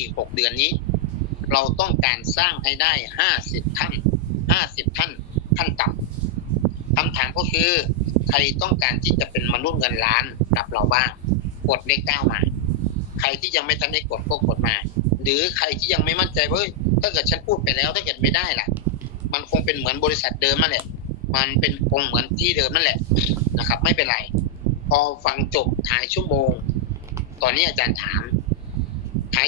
อีกหกเดือนนี้ เราต้องการสร้างให้ได้ห้าสิบท่านห้าสิบท่านท่านต่ำคำถามก็คือ ใครต้องการที่จะเป็นมนุษย์เงินล้านกับเราบ้าง กดเลขเก้ามา ใครที่ยังไม่ทันได้กดก็กดมา หรือใครที่ยังไม่มั่นใจเฮ้ยถ้าเกิดฉันพูดไปแล้วถ้าเกิดไม่ได้ล่ะ มันคงเป็นเหมือนบริษัทเดิมนั่นแหละมันเป็นคงเหมือนที่เดิมนั่นแหละนะครับ ไม่เป็นไร พอฟังจบท้ายชั่วโมง ตอนนี้อาจารย์ถาม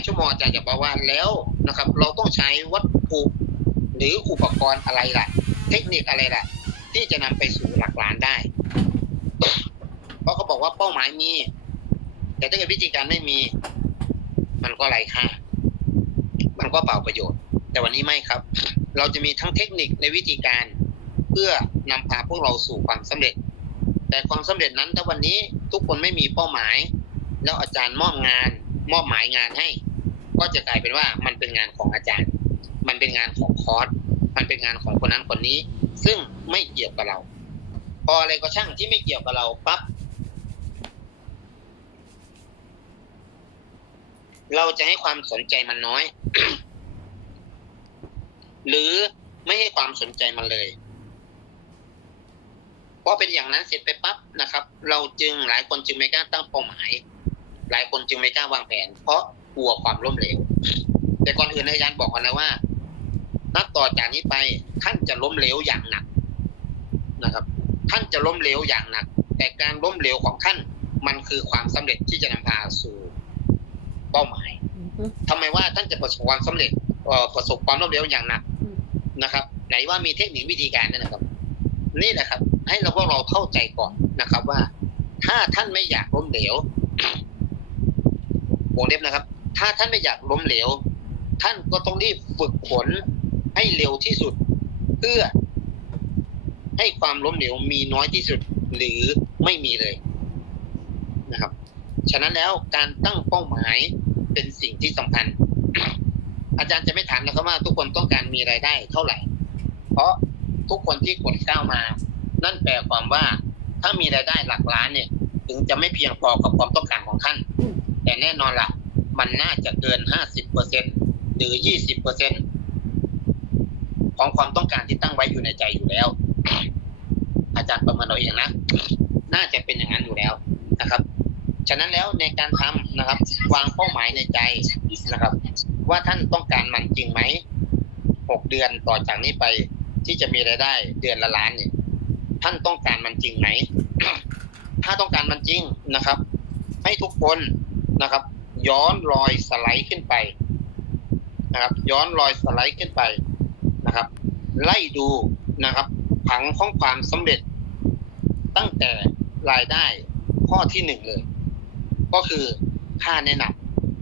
ชั่วโมงอาจารย์จะบอกว่าแล้วนะครับ เราต้องใช้วัตถุหรืออุปกรณ์อะไรล่ะ เทคนิคอะไรล่ะ ที่จะนำไปสู่หลักล้านได้ เพราะเขาบอกว่าเป้าหมายมี แต่ถ้าเกิดวิธีการไม่มี มันก็ไร้ค่ามันก็เปล่าประโยชน์ แต่วันนี้ไม่ครับ เราจะมีทั้งเทคนิคในวิธีการ เพื่อนำพาพวกเราสู่ความสำเร็จ แต่ความสำเร็จนั้นถ้าวันนี้ทุกคนไม่มีเป้าหมาย แล้วอาจารย์มอบงาน มอบหมายงานให้ ก็จะกลายเป็นว่ามันเป็นงานของอาจารย์ มันเป็นงานของคอร์สมันเป็นงานของคนนั้นคนนี้ ซึ่งไม่เกี่ยวกับเรา พออะไรก็ช่างที่ไม่เกี่ยวกับเราปั๊บเราจะให้ความสนใจมันน้อย หรือไม่ให้ความสนใจมันเลยพอเป็นอย่างนั้นเสร็จไปปั๊บนะครับ เราจึงหลายคนจึงไม่กล้าตั้งเป้าหมาย หลายคนจึงไม่กล้าวางแผน เพราะ กลัวความล้มเหลว แต่ก่อนอื่นอาจารย์บอกกันนะว่า นับต่อจากนี้ไปท่านจะล้มเหลวอย่างหนักนะครับ ท่านจะล้มเหลวอย่างหนัก แต่การล้มเหลวของท่านมันคือความสำเร็จที่จะนำพาสู่เป้าหมายอือฮึทำไมว่าท่านจะประสบความสำเร็จเอ่อประสบความล้มเหลวอย่างหนักอืมนะครับ ไหนว่ามีเทคนิควิธีการนั่นนะครับ นี่แหละครับ ให้เราพวกเราเข้าใจก่อนนะครับว่า ถ้าท่านไม่อยากล้มเหลววงเล็บนะครับ ถ้าท่านไม่อยากล้มเหลว ท่านก็ต้องรีบฝึกฝนให้เร็วที่สุด เพื่อ ให้ความล้มเหลวมีน้อยที่สุดหรือไม่มีเลยนะครับ ฉะนั้นแล้วการตั้งเป้าหมายเป็นสิ่งที่สำคัญ อาจารย์จะไม่ถามนะครับว่าทุกคนต้องการมีรายได้เท่าไหร่ เพราะทุกคนที่กดก้าวมา นั่นแปลความว่า ถ้ามีรายได้หลักล้านเนี่ย ถึงจะไม่เพียงพอกับความต้องการของท่าน แต่แน่นอนละ มันน่าจะเกินห้าสิบเปอร์เซ็นหรือยี่สิบเปอร์เซ็นของความต้องการที่ตั้งไว้อยู่ในใจอยู่แล้ว อาจารย์ประเมินเราเองนะ น่าจะเป็นอย่างนั้นอยู่แล้วนะครับ ฉะนั้นแล้วในการทำนะครับ วางเป้าหมายในใจนะครับ ว่าท่านต้องการมันจริงไหมหกเดือนต่อจากนี้ไปที่จะมีรายได้เดือนละล้านเนี่ยท่านต้องการมันจริงไหม ถ้าต้องการมันจริงนะครับ ให้ทุกคนนะครับ ย้อนรอยสไลด์ขึ้นไปนะครับ ย้อนรอยสไลด์ขึ้นไปนะครับ ไล่ดูนะครับ ผังของความสำเร็จ ตั้งแต่รายได้ข้อที่หนึ่งเลย ก็คือค่าแนะน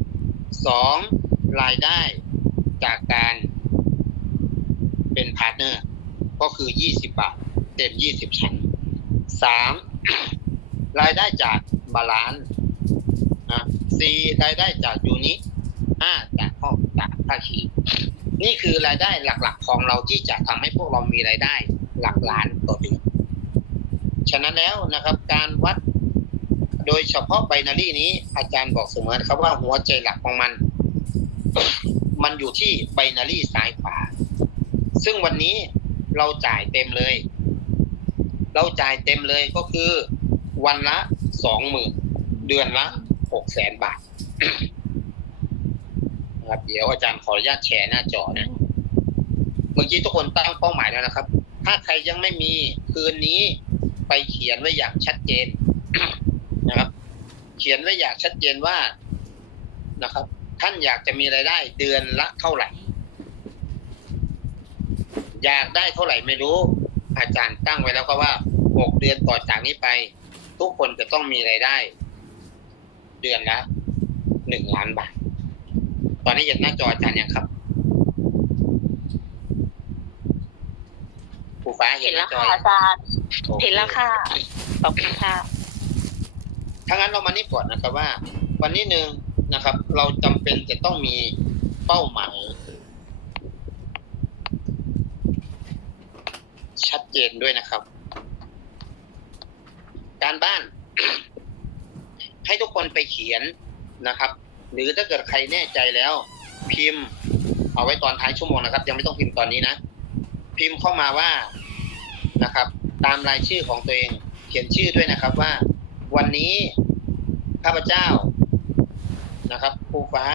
ำสองรายได้จากการเป็นพาร์ทเนอร์ ก็คือยี่สิบบาท เต็มยี่สิบชั้นสามรายได้จากบาลานซ์ นะสี่รายได้จากยูนิห้าจากห้อจากภาคีนี่คือรายได้หลักๆ ของเราที่จะทำให้พวกเรามีรายได้หลักล้านต่อเดือนฉะนั้นแล้วนะครับ การวัดโดยเฉพาะไบนารี่นี้ อาจารย์บอกเสมอครับว่าหัวใจหลักของมัน มันอยู่ที่ไบนารี่ซ้ายขวา ซึ่งวันนี้เราจ่ายเต็มเลย เราจ่ายเต็มเลยก็คือ วันละสองหมื่นเดือนละ หกแสนบาทนะครับเดี๋ยวอาจารย์ขออนุญาตแชร์หน้าจอนะ เมื่อกี้ทุกคนตั้งเป้าหมายแล้วนะครับ ถ้าใครยังไม่มีคืนนี้ไปเขียนไว้อย่างชัดเจนนะครับ เขียนไว้อย่างชัดเจนว่านะครับ ท่านอยากจะมีรายได้เดือนละเท่าไหร่ อยากได้เท่าไหร่ไม่รู้ อาจารย์ตั้งไว้แล้วก็ว่าหกเดือนต่อจากนี้ไป ทุกคนจะต้องมีรายได้ เดือนละหนึ่งล้านบาท ตอนนี้เห็นหน้าจออาจารย์ยังครับผู้ฟ้าเห็เห็นนหแล้น้าวจอค่ะยังอาจารย์โอคเห็นแล้วค่ะขอบคุณค่ะ ถ้างั้นเรามานี่ก่อนนะครับว่า วันนี้หนึ่งนะครับ เราจำเป็นจะต้องมีเป้าหมาย ชัดเจนด้วยนะครับ การบ้าน ให้ทุกคนไปเขียนนะครับ หรือถ้าเกิดใครแน่ใจแล้ว พิมพ์ เอาไว้ตอนท้ายชั่วโมงนะครับ ยังไม่ต้องพิมพ์ตอนนี้นะ พิมพ์เข้ามาว่านะครับ ตามรายชื่อของตัวเอง เขียนชื่อด้วยนะครับว่า วันนี้ข้าพเจ้านะครับครูฟ้า